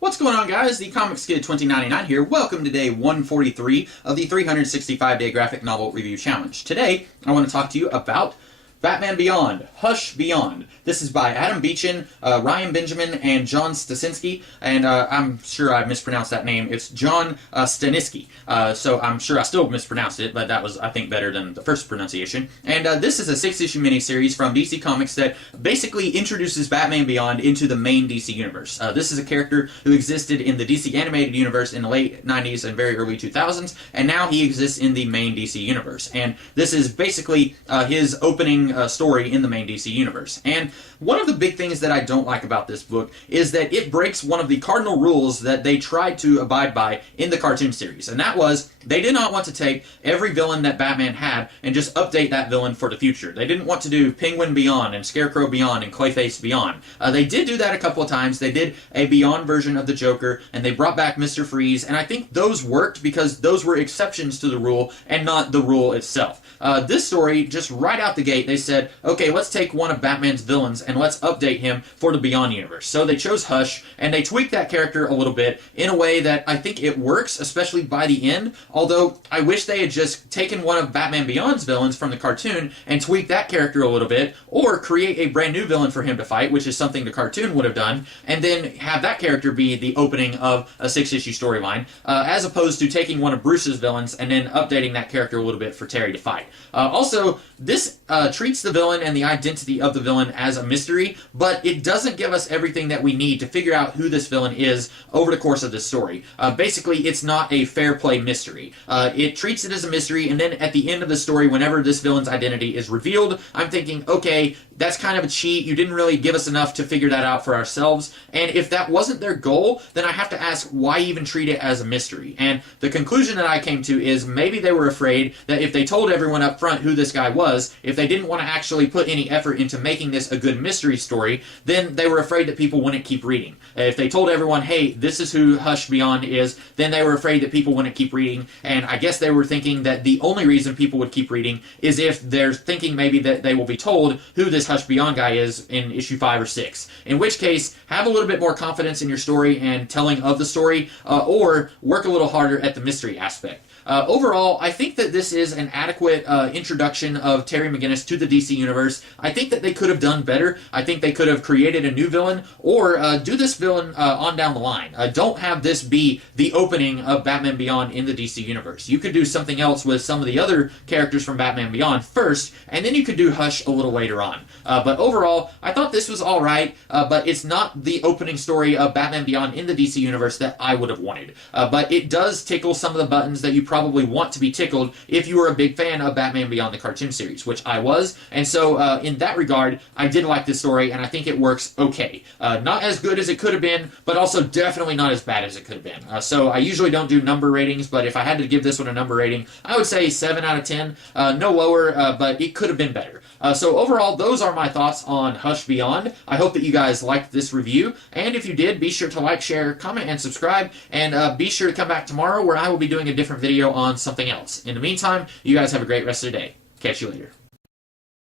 What's going on, guys? The Comics Kid 2099 here. Welcome to day 143 of the 365-day graphic novel review challenge. Today, I want to talk to you about Batman Beyond, Hush Beyond. This is by Adam Beechin, Ryan Benjamin, and John Stasinski, and I'm sure I mispronounced that name. It's John Stanisky, so I'm sure I still mispronounced it, but that was, I think, better than the first pronunciation. And this is a 6-issue miniseries from DC Comics that basically introduces Batman Beyond into the main DC universe. This is a character who existed in the DC animated universe in the late 90s and very early 2000s, and now he exists in the main DC universe. And this is basically his opening story in the main DC universe. And one of the big things that I don't like about this book is that it breaks one of the cardinal rules that they tried to abide by in the cartoon series, and that was they did not want to take every villain that Batman had and just update that villain for the future. They didn't want to do Penguin Beyond and Scarecrow Beyond and Clayface Beyond. They did do that a couple of times. They did a Beyond version of the Joker, and they brought back Mr. Freeze, and I think those worked because those were exceptions to the rule and not the rule itself. This story, just right out the gate, they said, okay, let's take one of Batman's villains and let's update him for the Beyond universe. So they chose Hush, and they tweaked that character a little bit in a way that I think it works, especially by the end, although I wish they had just taken one of Batman Beyond's villains from the cartoon and tweaked that character a little bit, or create a brand new villain for him to fight, which is something the cartoon would have done, and then have that character be the opening of a 6-issue storyline, as opposed to taking one of Bruce's villains and then updating that character a little bit for Terry to fight. Also, this treats the villain and the identity of the villain as a mystery, but it doesn't give us everything that we need to figure out who this villain is over the course of this story. Basically, it's not a fair play mystery. It treats it as a mystery, and then at the end of the story, whenever this villain's identity is revealed, I'm thinking, okay, that's kind of a cheat. You didn't really give us enough to figure that out for ourselves, and if that wasn't their goal, then I have to ask, why even treat it as a mystery? And the conclusion that I came to is maybe they were afraid that if they told everyone up front who this guy was, if they didn't want to actually put any effort into making this a good mystery story, then they were afraid that people wouldn't keep reading. If they told everyone, hey, this is who Hush Beyond is, then they were afraid that people wouldn't keep reading, and I guess they were thinking that the only reason people would keep reading is if they're thinking maybe that they will be told who this Hush Beyond guy is in issue 5 or 6. In which case, have a little bit more confidence in your story and telling of the story, or work a little harder at the mystery aspect. Overall, I think that this is an adequate introduction of Terry McGinnis to the DC Universe. I think that they could have done better. I think they could have created a new villain, or do this villain on down the line. Don't have this be the opening of Batman Beyond in the DC Universe. You could do something else with some of the other characters from Batman Beyond first, and then you could do Hush a little later on. But overall, I thought this was alright, but it's not the opening story of Batman Beyond in the DC Universe that I would have wanted. But it does tickle some of the buttons that you probably want to be tickled if you were a big fan of Batman Beyond the cartoon series, which I was, and so in that regard, I did like this story, and I think it works okay. Not as good as it could have been, but also definitely not as bad as it could have been. So I usually don't do number ratings, but if I had to give this one a number rating, I would say 7 out of 10, no lower, but it could have been better. So overall, those are my thoughts on Hush Beyond. I hope that you guys liked this review, and if you did, be sure to like, share, comment, and subscribe, and be sure to come back tomorrow where I will be doing a different video on something else. In the meantime, you guys have a great rest of the day. Catch you later.